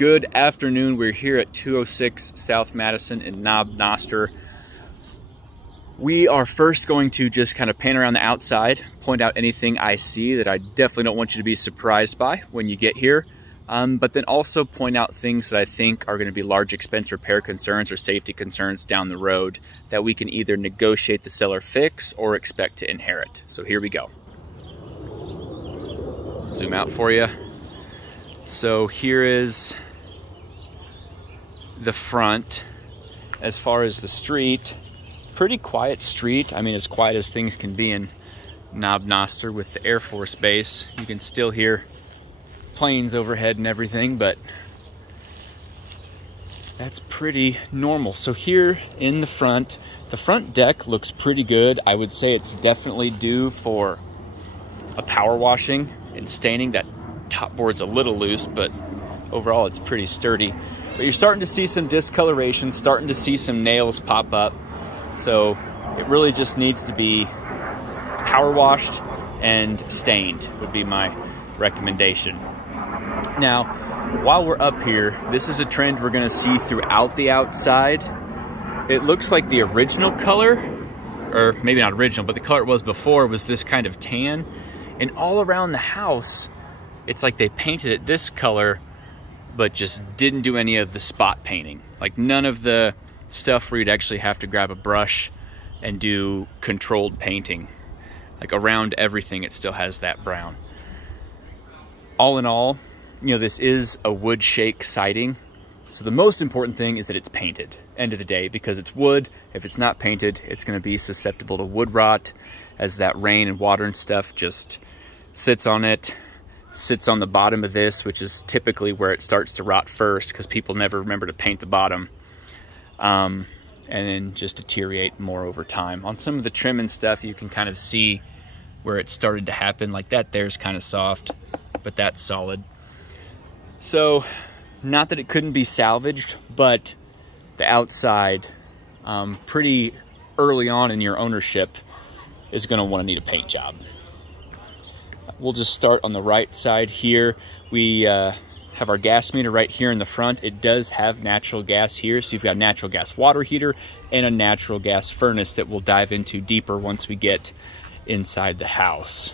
Good afternoon. We're here at 206 South Madison in Knob Noster. We are first going to just kind of pan around the outside, point out anything I see that I definitely don't want you to be surprised by when you get here, but then also point out things that I think are going to be large expense repair concerns or safety concerns down the road that we can either negotiate the seller fix or expect to inherit. So here we go. Zoom out for you. So here is the front. As far as the street, pretty quiet street. I mean, as quiet as things can be in Knob Noster with the Air Force Base. You can still hear planes overhead and everything, but that's pretty normal. So here in the front deck looks pretty good. I would say it's definitely due for a power washing and staining. That top board's a little loose, but overall it's pretty sturdy. But you're starting to see some discoloration, starting to see some nails pop up. So it really just needs to be power washed and stained would be my recommendation. Now, while we're up here, this is a trend we're gonna see throughout the outside. It looks like the original color, or maybe not original, but the color it was before was this kind of tan. And all around the house, it's like they painted it this color, but just didn't do any of the spot painting. Like none of the stuff where you'd actually have to grab a brush and do controlled painting. Like around everything, it still has that brown. All in all, you know, this is a wood shake siding. So the most important thing is that it's painted, end of the day, because it's wood. If it's not painted, it's gonna be susceptible to wood rot as that rain and water and stuff just sits on it. Sits on the bottom of this, which is typically where it starts to rot first because people never remember to paint the bottom, and then just deteriorate more over time. On some of the trim and stuff, you can kind of see where it started to happen. Like that there's kind of soft, but that's solid. So not that it couldn't be salvaged, but the outside pretty early on in your ownership is going to want to need a paint job. We'll just start on the right side here. We have our gas meter right here in the front. It does have natural gas here, so you've got a natural gas water heater and a natural gas furnace that we'll dive into deeper once we get inside the house.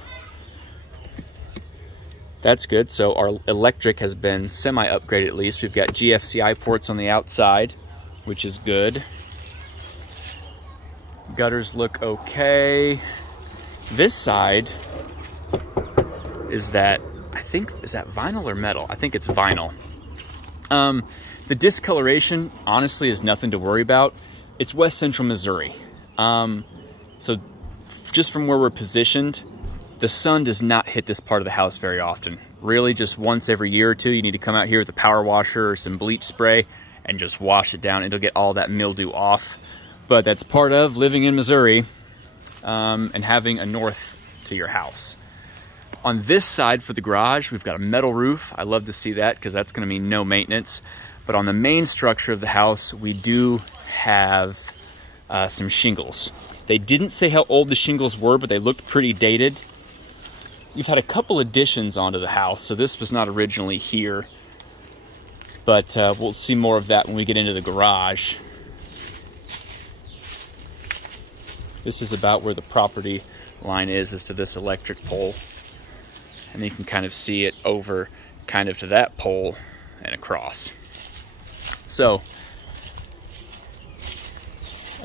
That's good. So our electric has been semi-upgraded at least. We've got GFCI ports on the outside, which is good. Gutters look okay. This side is that, I think, is that vinyl or metal? I think it's vinyl. The discoloration, honestly, is nothing to worry about. It's West Central Missouri. So just from where we're positioned, the sun does not hit this part of the house very often. Really, just once every year or two, you need to come out here with a power washer or some bleach spray and just wash it down. It'll get all that mildew off. But that's part of living in Missouri and having a north to your house. On this side for the garage, we've got a metal roof. I love to see that because that's going to mean no maintenance. But on the main structure of the house, we do have some shingles. They didn't say how old the shingles were, but they looked pretty dated. We've had a couple additions onto the house, so this was not originally here. But we'll see more of that when we get into the garage. This is about where the property line is as to this electric pole. And you can kind of see it over kind of to that pole and across. So,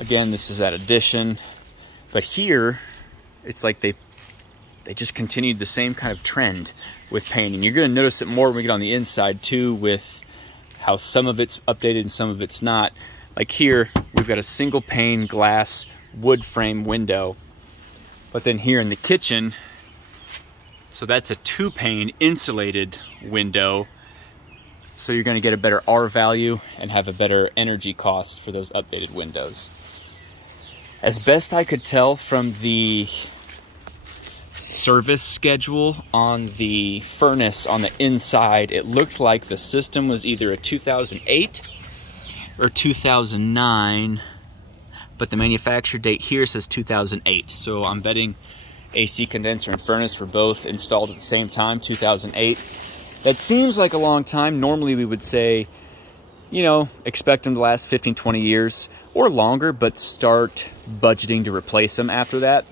again, this is that addition. But here, it's like they just continued the same kind of trend with painting. You're going to notice it more when we get on the inside too, with how some of it's updated and some of it's not. Like here, we've got a single pane glass wood frame window. But then here in the kitchen, so that's a 2-pane insulated window. So you're going to get a better R value and have a better energy cost for those updated windows. As best I could tell from the service schedule on the furnace on the inside, it looked like the system was either a 2008 or 2009, but the manufacture date here says 2008. So I'm betting AC condenser and furnace were both installed at the same time, 2008. That seems like a long time. Normally we would say, you know, expect them to last 15, 20 years or longer, but start budgeting to replace them after that.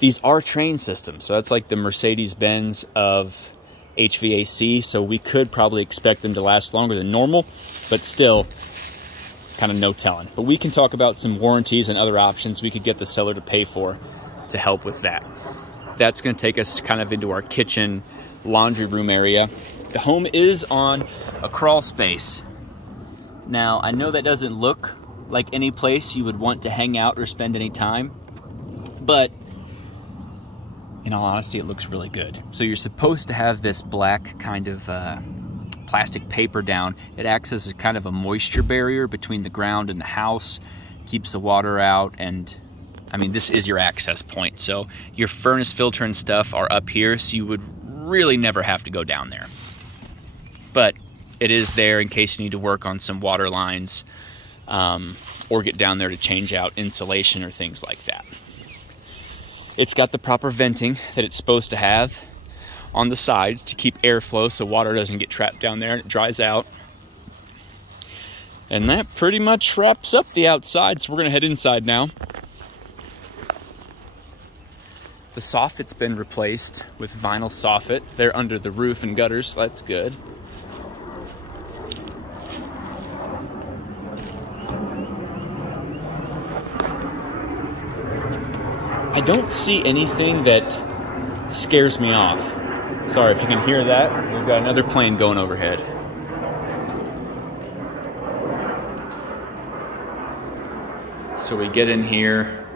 These are Trane systems, so that's like the Mercedes-Benz of HVAC, so we could probably expect them to last longer than normal, but still kind of no telling. But we can talk about some warranties and other options we could get the seller to pay for to help with that. That's going to take us kind of into our kitchen laundry room area. The home is on a crawl space. Now, I know that doesn't look like any place you would want to hang out or spend any time, but in all honesty, it looks really good. So you're supposed to have this black kind of plastic paper down. It acts as a kind of a moisture barrier between the ground and the house, keeps the water out, and I mean, this is your access point. So your furnace filter and stuff are up here, so you would really never have to go down there. But it is there in case you need to work on some water lines or get down there to change out insulation or things like that. It's got the proper venting that it's supposed to have on the sides to keep airflow so water doesn't get trapped down there and it dries out. And that pretty much wraps up the outside, so we're gonna head inside now. The soffit's been replaced with vinyl soffit. They're under the roof and gutters, so that's good. I don't see anything that scares me off. Sorry if you can hear that. We've got another plane going overhead. So we get in here.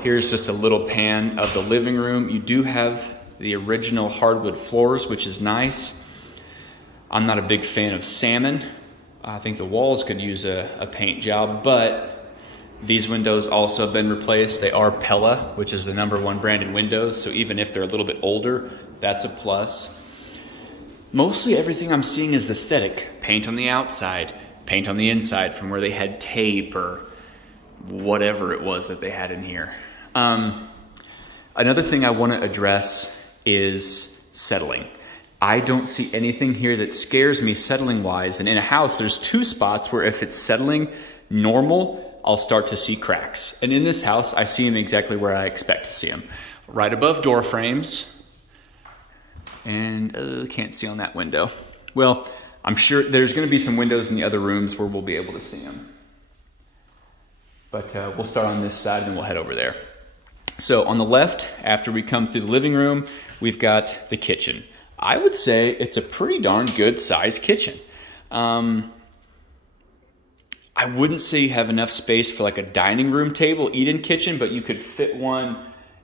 Here's just a little pan of the living room. You do have the original hardwood floors, which is nice. I'm not a big fan of salmon. I think the walls could use a paint job, but these windows also have been replaced. They are Pella, which is the #1 branded windows, so even if they're a little bit older, that's a plus. Mostly everything I'm seeing is aesthetic. Paint on the outside, paint on the inside from where they had tape or whatever it was that they had in here. Another thing I want to address is settling. I don't see anything here that scares me settling wise, and in a house there's 2 spots where if it's settling normal, I'll start to see cracks. And in this house, I see them exactly where I expect to see them. Right above door frames. And can't see on that window. Well, I'm sure there's gonna be some windows in the other rooms where we'll be able to see them. But we'll start on this side and then we'll head over there. So on the left, after we come through the living room, we've got the kitchen. I would say it's a pretty darn good sized kitchen. I wouldn't say you have enough space for like a dining room table, eat-in kitchen, but you could fit one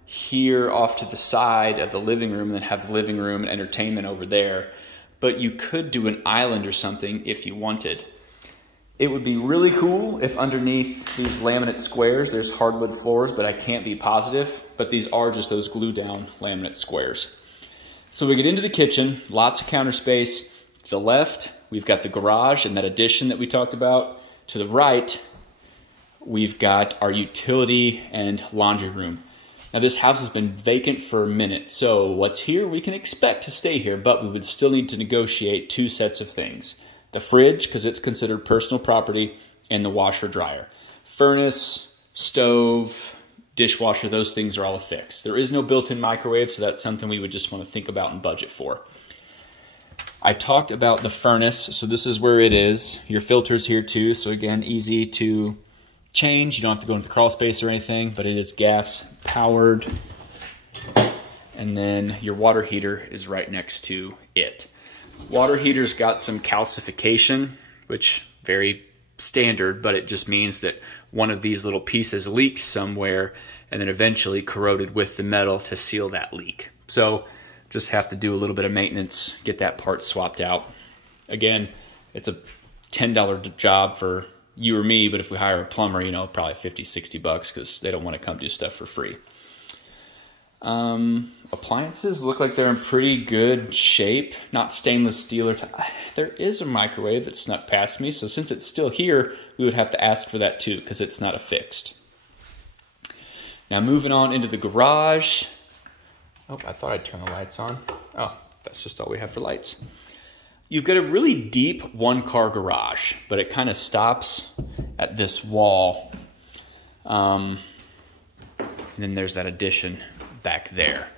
here off to the side of the living room and then have the living room and entertainment over there. But you could do an island or something if you wanted. It would be really cool if underneath these laminate squares, there's hardwood floors, but I can't be positive. But these are just those glue-down laminate squares. So we get into the kitchen, lots of counter space. To the left, we've got the garage and that addition that we talked about. To the right, we've got our utility and laundry room. Now this house has been vacant for a minute, so what's here we can expect to stay here, but we would still need to negotiate 2 sets of things. The fridge, because it's considered personal property, and the washer dryer. Furnace, stove, dishwasher, those things are all fixed. There is no built-in microwave, so that's something we would just want to think about and budget for. I talked about the furnace, so this is where it is. Your filter's here too, so again, easy to change. You don't have to go into the crawl space or anything, but it is gas powered. And then your water heater is right next to it. Water heater's got some calcification, which very standard, but it just means that one of these little pieces leaked somewhere and then eventually corroded with the metal to seal that leak. So just have to do a little bit of maintenance, get that part swapped out. Again, it's a $10 job for you or me, but if we hire a plumber, you know, probably 50, 60 bucks because they don't want to come do stuff for free. Appliances look like they're in pretty good shape. Not stainless steel or there is a microwave that snuck past me, so since it's still here, we would have to ask for that too because it's not affixed. Now moving on into the garage. Oh, I thought I'd turn the lights on. Oh, that's just all we have for lights. you've got a really deep one-car garage, but it kind of stops at this wall. And then there's that addition back there.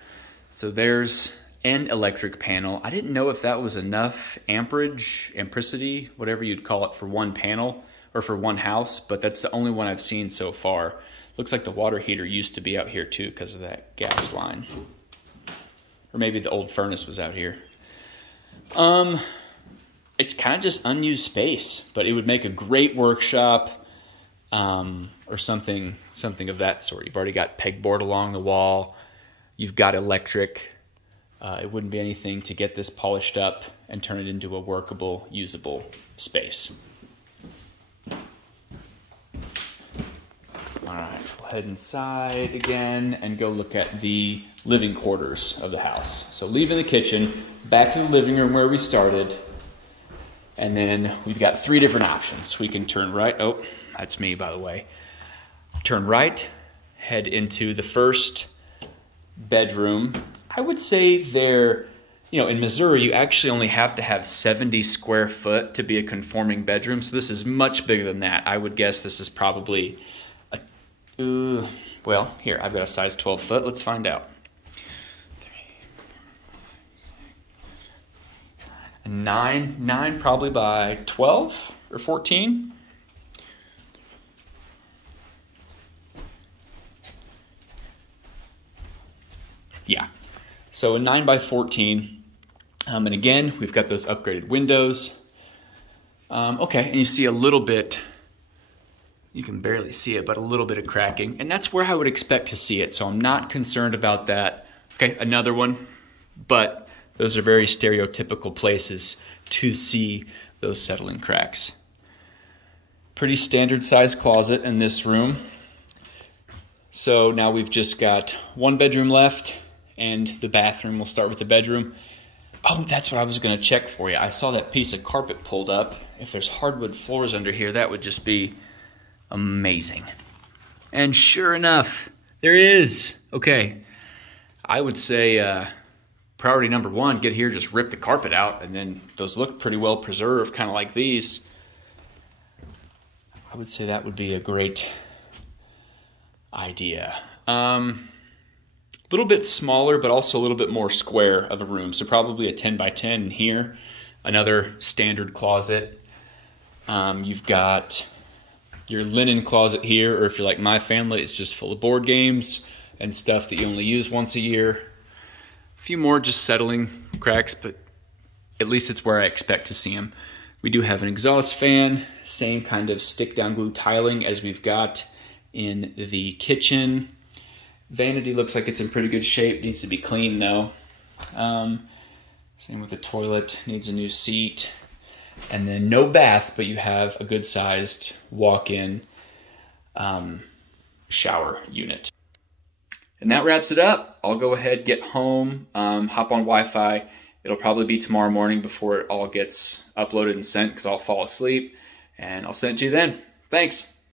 So there's an electric panel. I didn't know if that was enough ampericity, whatever you'd call it, for one panel or for one house, but that's the only one I've seen so far. Looks like the water heater used to be out here too because of that gas line. Or maybe the old furnace was out here. It's kind of just unused space, but it would make a great workshop or something of that sort. You've already got pegboard along the wall. You've got electric. It wouldn't be anything to get this polished up and turn it into a workable, usable space. All right, we'll head inside again and go look at the living quarters of the house. So leaving the kitchen, back to the living room where we started. And then we've got 3 different options. We can turn right. Oh, that's me, by the way. Turn right, head into the first bedroom. I would say there, in Missouri, you actually only have to have 70 square foot to be a conforming bedroom. So this is much bigger than that. I would guess this is probably well, here, I've got a size 12 foot. Let's find out. 9 probably by 12 or 14. Yeah, so a 9 by 14. And again, we've got those upgraded windows. Okay, and you see a little bit, you can barely see it, but a little bit of cracking. And that's where I would expect to see it, so I'm not concerned about that. Okay, another one, but those are very stereotypical places to see those settling cracks. Pretty standard size closet in this room. So now we've just got 1 bedroom left and the bathroom. We'll start with the bedroom. Oh, that's what I was gonna check for you. I saw that piece of carpet pulled up. If there's hardwood floors under here, that would just be amazing. And sure enough, there is. Okay, I would say priority number 1, get here, just rip the carpet out, and then those look pretty well preserved, kind of like these. I would say that would be a great idea. A little bit smaller, but also a little bit more square of a room. So probably a 10 by 10 in here. Another standard closet. You've got your linen closet here, or if you're like my family, it's just full of board games and stuff that you only use once a year. A few more just settling cracks, but at least it's where I expect to see them. We do have an exhaust fan, same kind of stick down glue tiling as we've got in the kitchen. Vanity looks like it's in pretty good shape, needs to be cleaned though. Same with the toilet, needs a new seat. And then no bath, but you have a good sized walk-in shower unit. And that wraps it up. I'll go ahead, get home, hop on Wi-Fi. It'll probably be tomorrow morning before it all gets uploaded and sent because I'll fall asleep. And I'll send it to you then. Thanks.